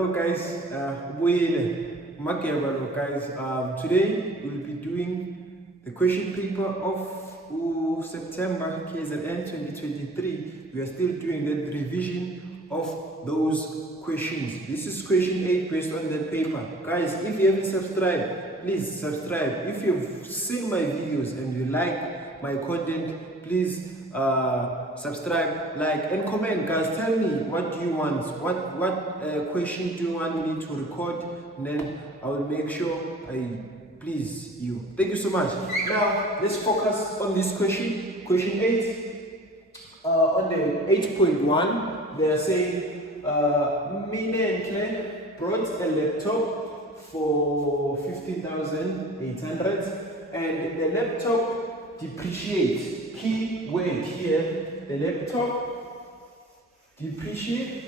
Hello guys, guys. Today we'll be doing the question paper of September KZN 2023. We are still doing the revision of those questions. This is question 8 based on that paper. Guys, if you haven't subscribed, please subscribe. If you've seen my videos and you like my content, please subscribe, like, and comment. Guys, tell me what do you want, what question do you want me to record, and then I will make sure I please you. Thank you so much. Now let's focus on this question 8. On the 8.1 they are saying Mine brought a laptop for 15,800 and the laptop depreciates. Key word here, the laptop depreciate.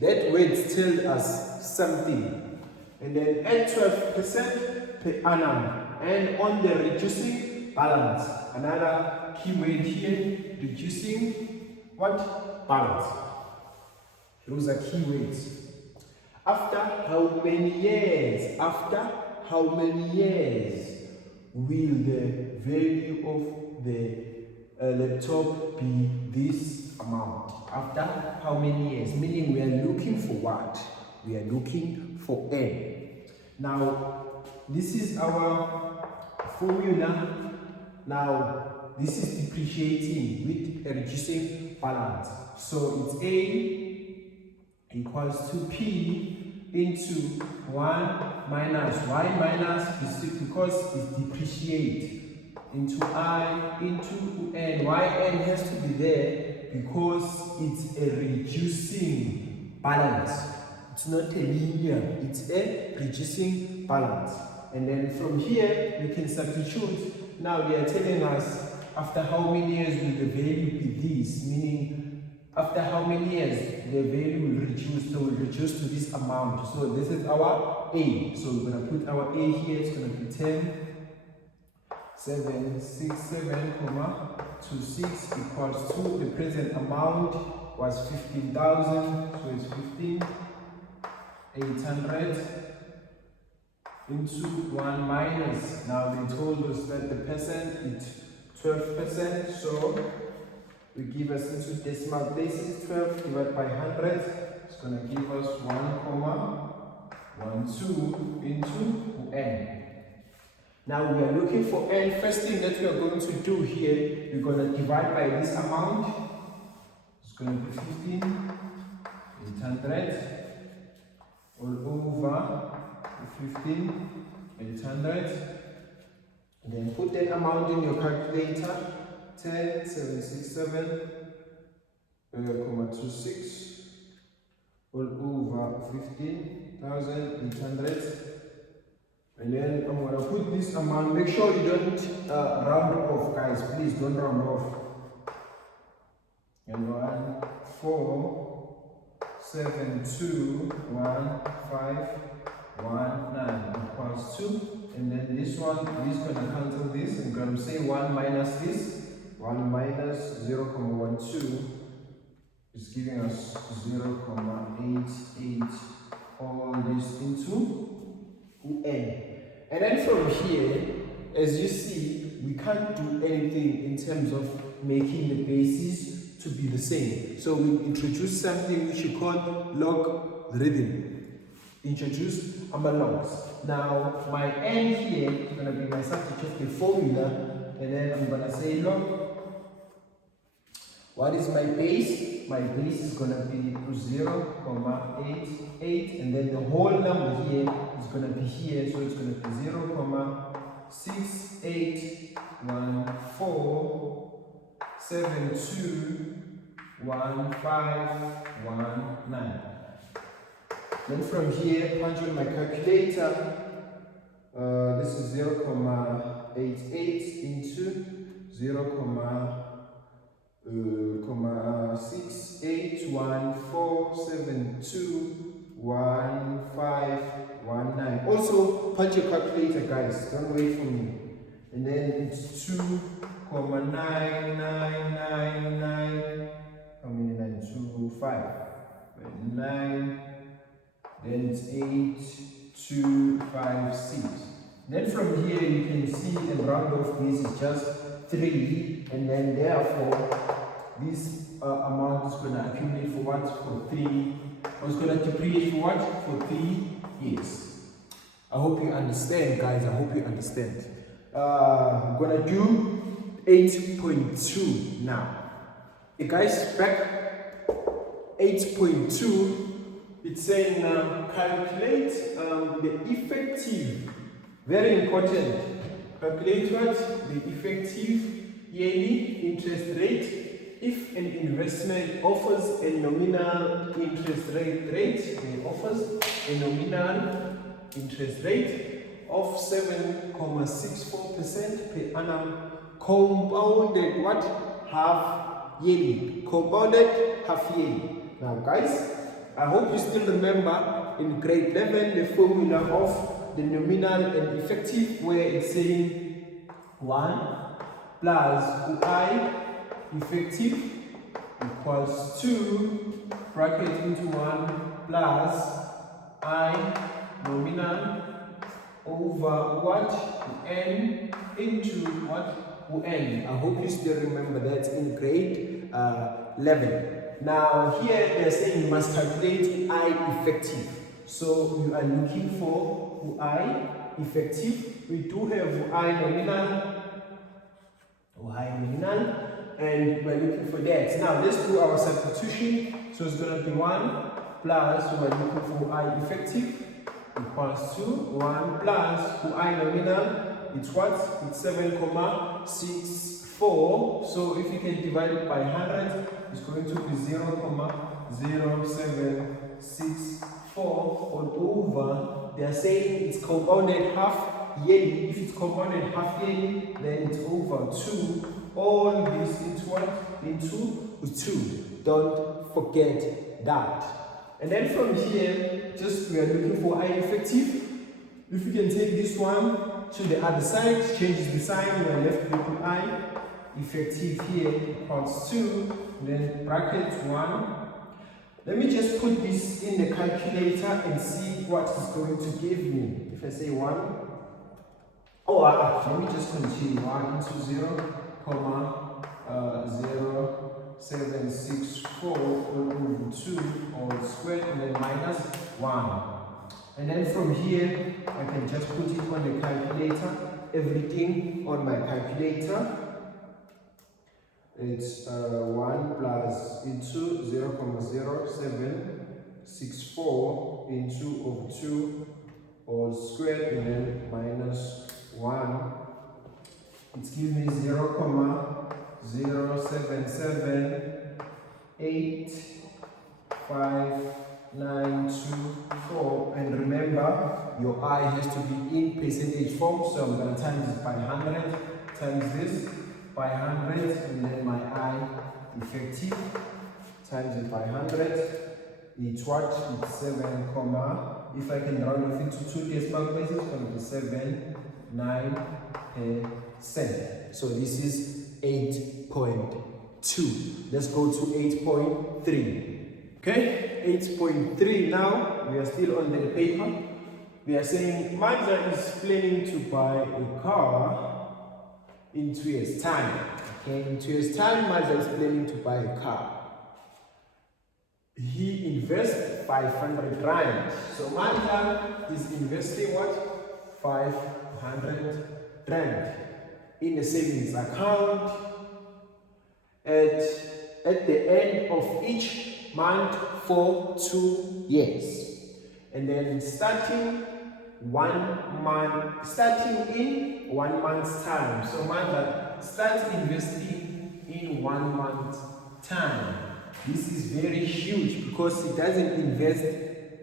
That word tells us something. And then at 12% per annum. And on the reducing balance, another key word here, reducing what? Balance. Those are key words. After how many years? After how many years will the value of the laptop be this amount? After how many years? Meaning we are looking for what? We are looking for N. Now this is our formula. Now this is depreciating with a reducing balance. So it's A equals to P into 1 minus y minus is because it's depreciate into I into N. Yn has to be there because it's a reducing balance. It's not a linear, it's a reducing balance. And then from here we can substitute. Now they are telling us after how many years will the value be this, meaning after how many years the value will reduce, so will reduce to this amount. So this is our A. So we're going to put our A here. It's going to be 10, 767, 26 equals to the present amount was 15,000. So it's 15,800 into 1 minus. Now they told us that the percent is 12%. So we give us into decimal places. 12 divided by 100, it's going to give us 1,12 into N. Now we are looking for N. First thing that we are going to do here, we're going to divide by this amount. It's going to be 15,800 all over 15,800. And then put that amount in your calculator. 10, 767, 26 all over 15,800. And then I'm going to put this amount. Make sure you don't round off, guys. Please don't round off. And 1, 4, 7, 2, 1, 5, 1, 9 equals 2. And then this one is going to cancel this. I'm going to say 1 minus this. 1 minus 0.12 is giving us 0.88, all this into N. And then from here, as you see, we can't do anything in terms of making the bases to be the same. So we introduce something which we call logarithm. Introduce logs. Now my N here is going to be my substitute of the formula, and then I'm going to say log. What is my base? My base is going to be 0.88, and then the whole number here is going to be here, so it's going to be 0.6814721519. Then from here, punch in my calculator. This is 0.88 into 0.6814721519. Also, punch your calculator, guys. Don't wait for me. And then it's 2,999. How many 9? 2, 5. 9 then it's 8, 2, 5, 6. Then from here you can see and round off this is just 3, and then therefore this amount is going to accumulate for what? For 3, or it's going to depreciate for what? For 3 years. I hope you understand, guys. I hope you understand. I'm going to do 8.2 now. Okay, guys, back 8.2. It's saying calculate the effective, very important, calculate what? The effective yearly interest rate if an investment offers a nominal interest rate, of 7.64% per annum, compounded what? Half yearly. Compounded half yearly. Now guys, I hope you still remember in grade 11 the formula of the nominal and effective, where it's saying 1 plus UI effective equals 2 bracket into 1 plus I nominal over what? N into what? UN. I hope you still remember that in grade 11. Now here they're saying you must calculate UI effective. So you are looking for UI effective. We do have UI nominal, and we're looking for that. Now let's do our substitution. So it's going to be 1 plus, we're looking for UI effective, equals to 1 plus UI nominal. It's what? It's 7.64. So if you can divide it by 100, it's going to be 0.0764 all over. They are saying it's compounded half yearly. If it's compounded half yearly, then it's over 2. All this into what? Into 2. Don't forget that. And then from here, just we are looking for I effective. If you can take this one to the other side, changes the sign, we are left with I effective here equals 2, then bracket 1. Let me just put this in the calculator and see what it's going to give me. If I say 1, let me just continue. 1 into 0.0764 all over 2 all squared, and then minus 1. And then from here, I can just put it on the calculator, everything on my calculator. It's 1 plus into 0.0764 into over 2 all squared, and then minus 1. It's giving me 0.07785924, and remember your I has to be in percentage form, so I'm going to times it by 100, times this by 100, and then my I effective times it by 100. It's what? It's 7, if I can round off into 2 decimal places, it's going to be 7.9%. So this is 8.2. Let's go to 8.3. Okay, 8.3 now. We are still on the paper. We are saying Mazda is planning to buy a car in 2 years' time. Okay, in 2 years' time, Mazda is planning to buy a car. He invests 500 rand. So Mazda is investing what? 500 rand in a savings account. At the end of each month for 2 years. And then starting in 1 month's time. So Mazda starts investing in 1 month's time. This is very huge because it doesn't invest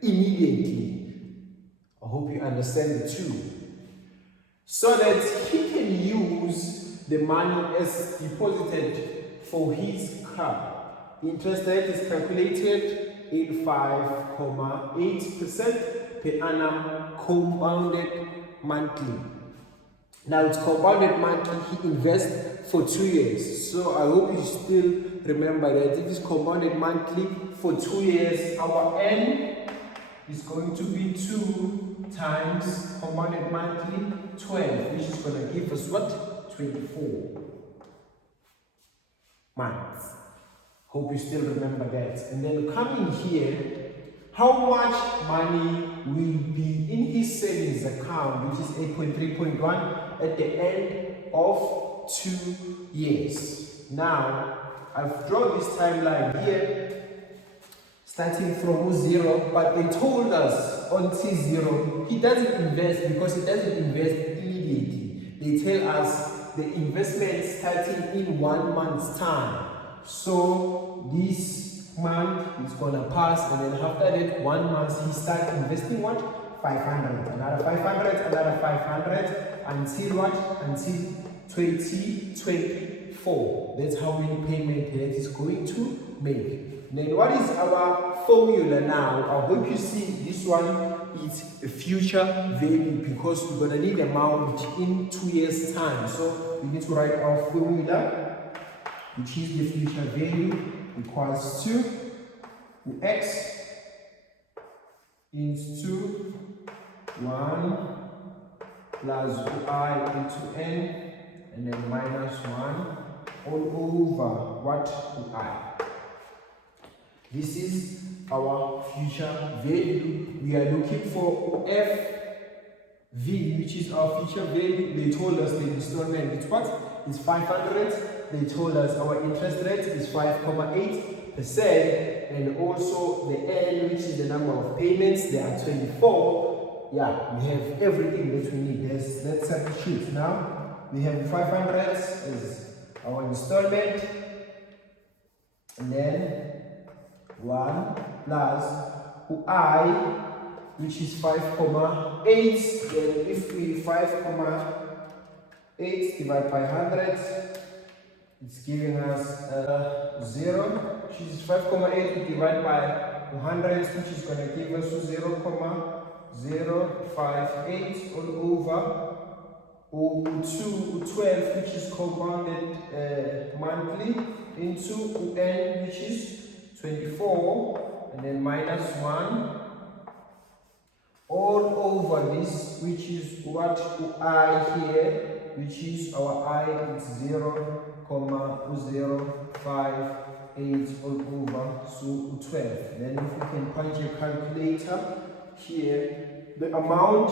immediately. I hope you understand the two. So that he can use the money as deposited for his car. The interest rate is calculated in 5.8% per annum compounded monthly. Now it's compounded monthly, he invests for 2 years. So I hope you still remember that it is compounded monthly for 2 years. Our N is going to be 2 times compounded monthly 12, which is going to give us what? 24 months. Hope you still remember that. And then coming here, how much money will be in his savings account, which is 8.3.1 at the end of 2 years. Now, I've drawn this timeline here, starting from 0, but they told us on T0, he doesn't invest because he doesn't invest immediately. They tell us the investment starting in 1 month's time. So this month is gonna pass, and then after that 1 month he starts investing what? 500, another 500, another 500, until what? Until 2024. That's how many payment that is going to make. Then what is our formula now? I hope you see this one is a future value, because we're gonna need amount in 2 years time. So we need to write our formula, which is the future value, equals to x into 1 plus I into n, and then minus 1 all over what? I. This is our future value. We are looking for FV, which is our future value. They told us the installment is what? It's 500. They told us our interest rate is 5.8%, and also the N, which is the number of payments, there are 24. Yeah, we have everything that we need. Let's substitute now. We have 500 as our installment, and then 1 plus I, which is 5.8. Then if we 5.8 divided by 100, it's giving us 0, which is 5.8 divided by 100, which is going to give us 0.058 all over 12, which is compounded monthly, into n, which is 24, and then minus 1 all over this, which is what? I here, which is our I, it's 0.058 all over 12. Then if we can punch a calculator here, the amount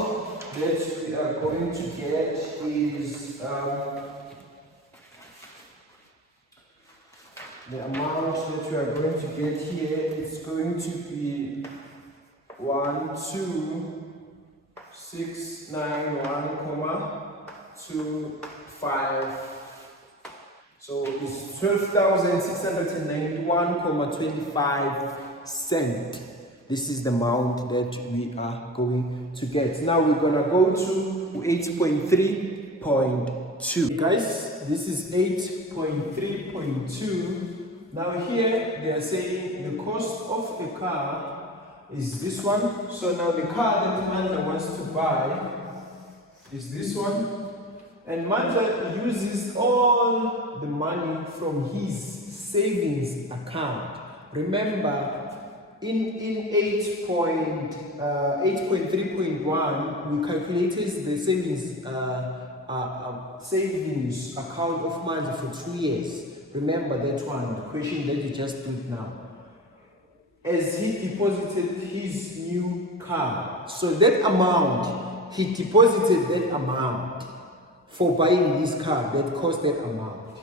that we are going to get is the amount that we are going to get here is going to be 12691.25. So it's 12,691.25 cents. This is the amount that we are going to get. Now we're gonna go to 8.3.2. Guys, this is 8.3.2. Now here they are saying the cost of a car is this one. So now the car that Mandla wants to buy is this one. And Mandla uses all the money from his savings account. Remember, in 8.3.1, we calculated the savings account of Mandla for 2 years. Remember that one, the question that you just did now. As he deposited his new car, so that amount, he deposited that amount for buying this car, that cost that amount.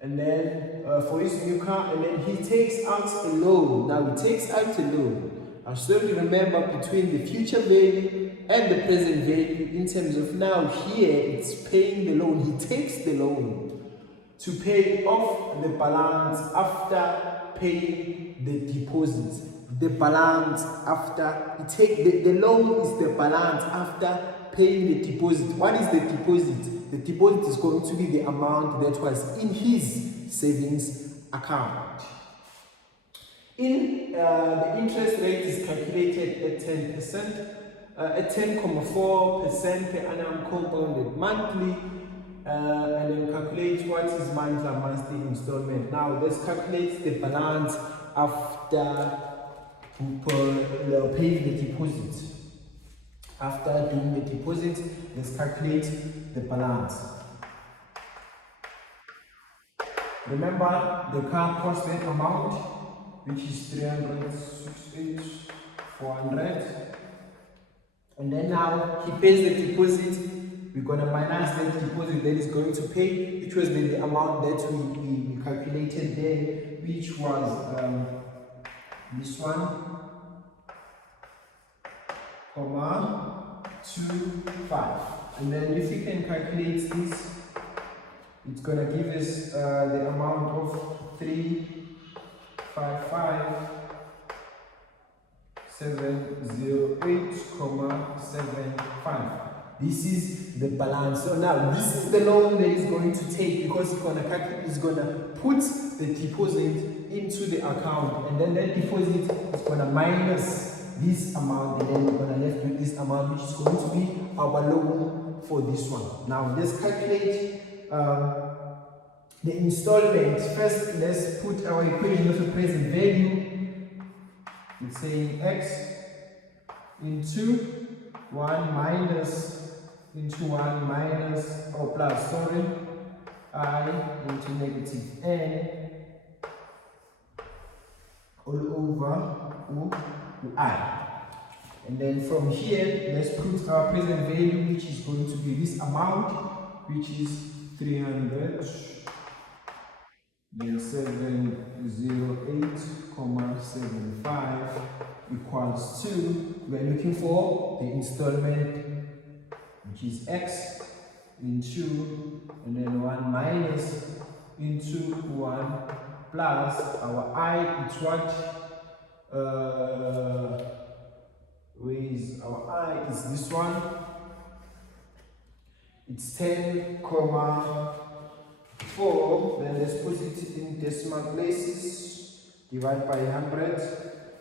And then for his new car, and then he takes out a loan. Now he takes out a loan. I still remember between the future value and the present value in terms of now here it's paying the loan. He takes the loan to pay off the balance after paying the deposit. The balance after you take the loan is the balance after paying the deposit. What is the deposit? The deposit is going to be the amount that was in his savings account. The interest rate is calculated at 10%, at 10.4% per annum compounded monthly, and then calculate what is monthly installment. Now let's calculate the balance after who pay the deposit. After doing the deposit, let's calculate the balance. Remember, the car cost that amount, which is 368, 400. And then now he pays the deposit. We're gonna minus that deposit that he's going to pay, which was the amount that we calculated there, which was this one, comma 25. And then if you can calculate this, it's gonna give us the amount of 355,708,75. This is the balance. So now this is the loan that he's going to take, because he's gonna put the deposit into the account, and then that deposit is gonna minus this amount, and then we're gonna left with this amount, which is going to be our loan for this one. Now let's calculate the installment. First, let's put our equation of the present value. It's saying x into 1 minus into 1 minus or plus, sorry, I into negative n all over I. And then from here, let's put our present value, which is going to be this amount, which is 300. Then 708,75 equals to, we're looking for the installment, which is x into, and then 1 minus into 1 plus our I, it's what? Where is our I? Is this one? It's 10,4. Then let's put it in decimal places, divide by 100.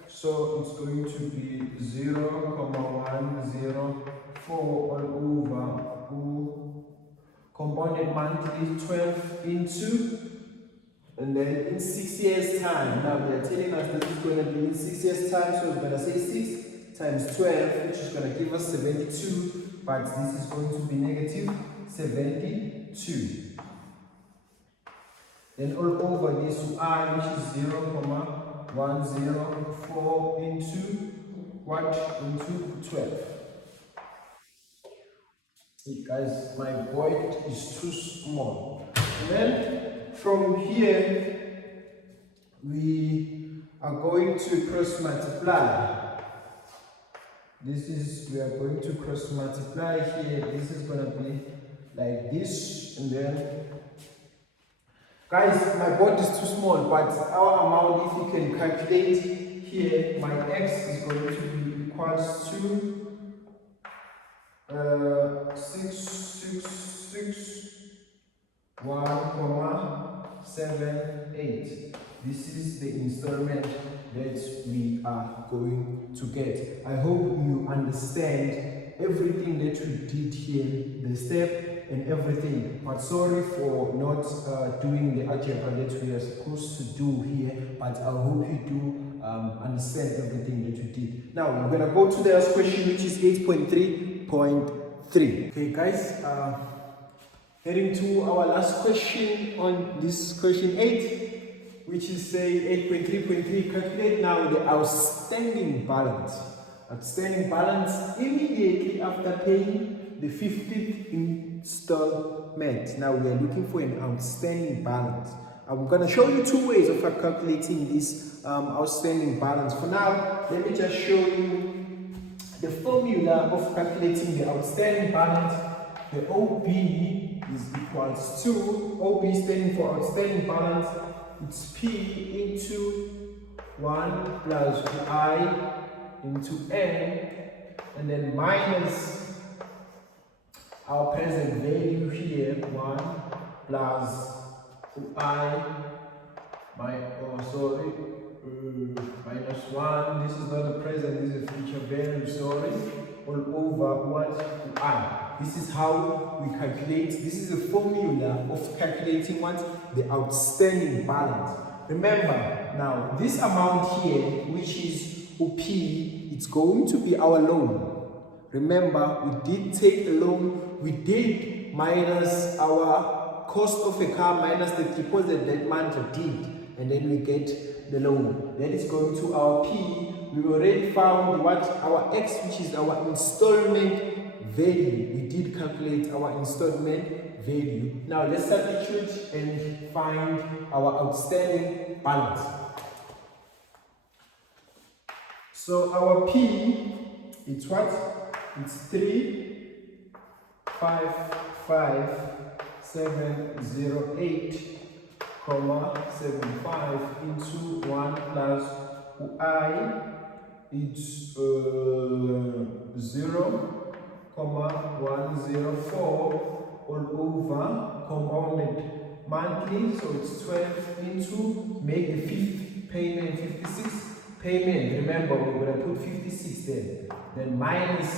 So it's going to be 0,104 all over compounded monthly 12 into, and then in 6 years time. Now they're telling us that it's going to be in 6 years time, so it's going to say 6 times 12, which is going to give us 72, but this is going to be negative 72. Then all over this I, which is 0,104 into what? Into 12. Hey guys, my void is too small. And then from here, we are going to cross multiply. We are going to cross multiply here. This is going to be like this, and then guys, my board is too small, but our amount, if you can calculate here, my x is going to be equals to 661,78. This is the installment that we are going to get. I hope you understand everything that we did here, the step and everything, but sorry for not doing the algebra that we are supposed to do here, but I hope you do understand everything that you did. Now we're gonna go to the last question, which is 8.3.3. Okay guys, heading to our last question on this question 8, which is say 8.3.3. calculate now the outstanding balance. Outstanding balance immediately after paying the 15th installment. Now we are looking for an outstanding balance. I'm going to show you two ways of calculating this outstanding balance. For now, let me just show you the formula of calculating the outstanding balance. The OB is equals to, OB standing for outstanding balance, it's P into 1 plus I into N, and then minus our present value here, 1 plus I, minus 1, this is not the present, this is future value, sorry, all over what? I. This is how we calculate, this is the formula of calculating what? The outstanding balance. Remember, now, this amount here, which is OP, it's going to be our loan. Remember, we did take a loan, we did minus our cost of a car minus the deposit that manager did, and then we get the loan. That is going to our P. We already found what our X, which is our installment value. We did calculate our installment value. Now let's substitute and find our outstanding balance. So our P, it's what? It's 355,708,75 into 1 plus I, it's 0,104 all over compounded monthly, so it's 12 into, make the fifth payment 56 payment. Remember, we're going to put 56 there. Then minus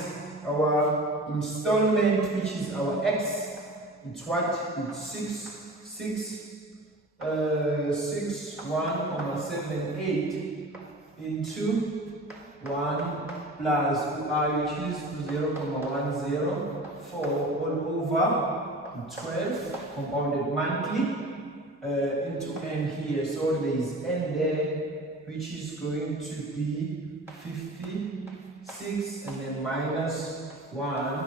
our installment, which is our X. It's what? It's 61,78 into 1 plus I, which is 0,104 all over 12 compounded monthly into N here. So there is N there, which is going to be 56, and then minus 1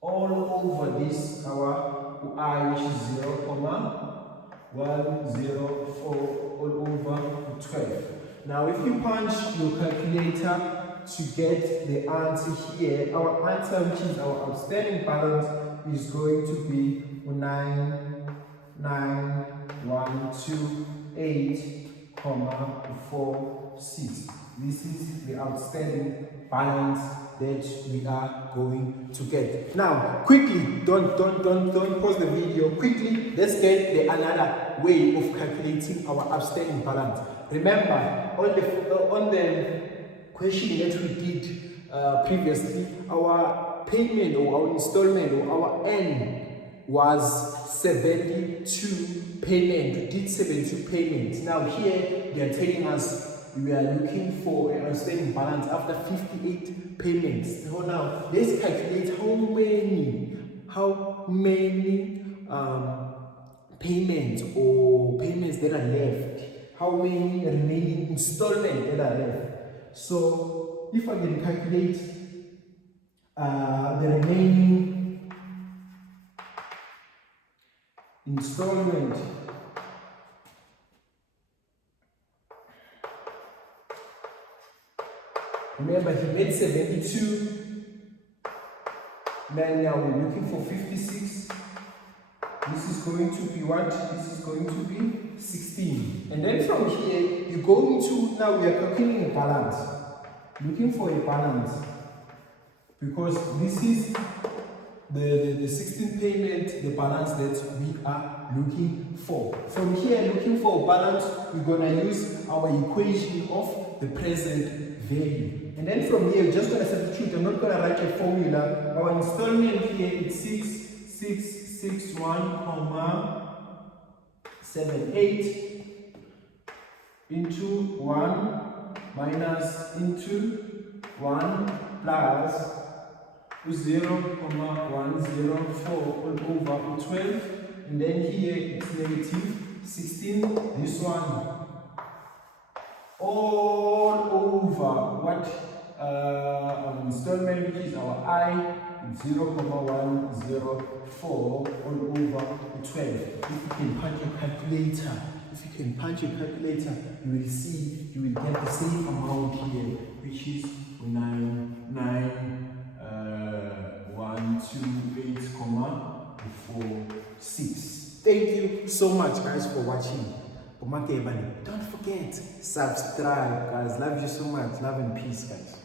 all over this our I, which is 0,104 all over 12. Now if you punch your calculator to get the answer here, our answer, which is our outstanding balance, is going to be 99128,46. This is the outstanding balance that we are going to get. Now, quickly, don't pause the video. Quickly, let's get another way of calculating our outstanding balance. Remember, on the question that we did previously, our payment or our installment or our N was 72 payment. We did 72 payments. Now here they are telling us we are looking for an outstanding balance after 58 payments. So now let's calculate how many payments or payments that are left, how many remaining installments that are left. So if I can calculate the remaining installment, remember he made 72, then now we're looking for 56. This is going to be what? This is going to be 16. And then from here, you go into, now we are calculating a balance. Looking for a balance. Because this is the 16 payment, the balance that we are looking for. From here, looking for a balance, we're going to use our equation of the present value. And then from here, we're just going to substitute. I'm not going to write a formula. Our installment here is 6661,78 into 1 minus into 1 plus 0,104 all over 12, and then here it's negative 16, this one all over what installment, which is our I, 0,104 all over 12. If you can punch your calculator, you will see, you will get the same amount here, which is 99128,46. Thank you so much, guys, for watching. Don't forget, subscribe, guys. Love you so much. Love and peace, guys.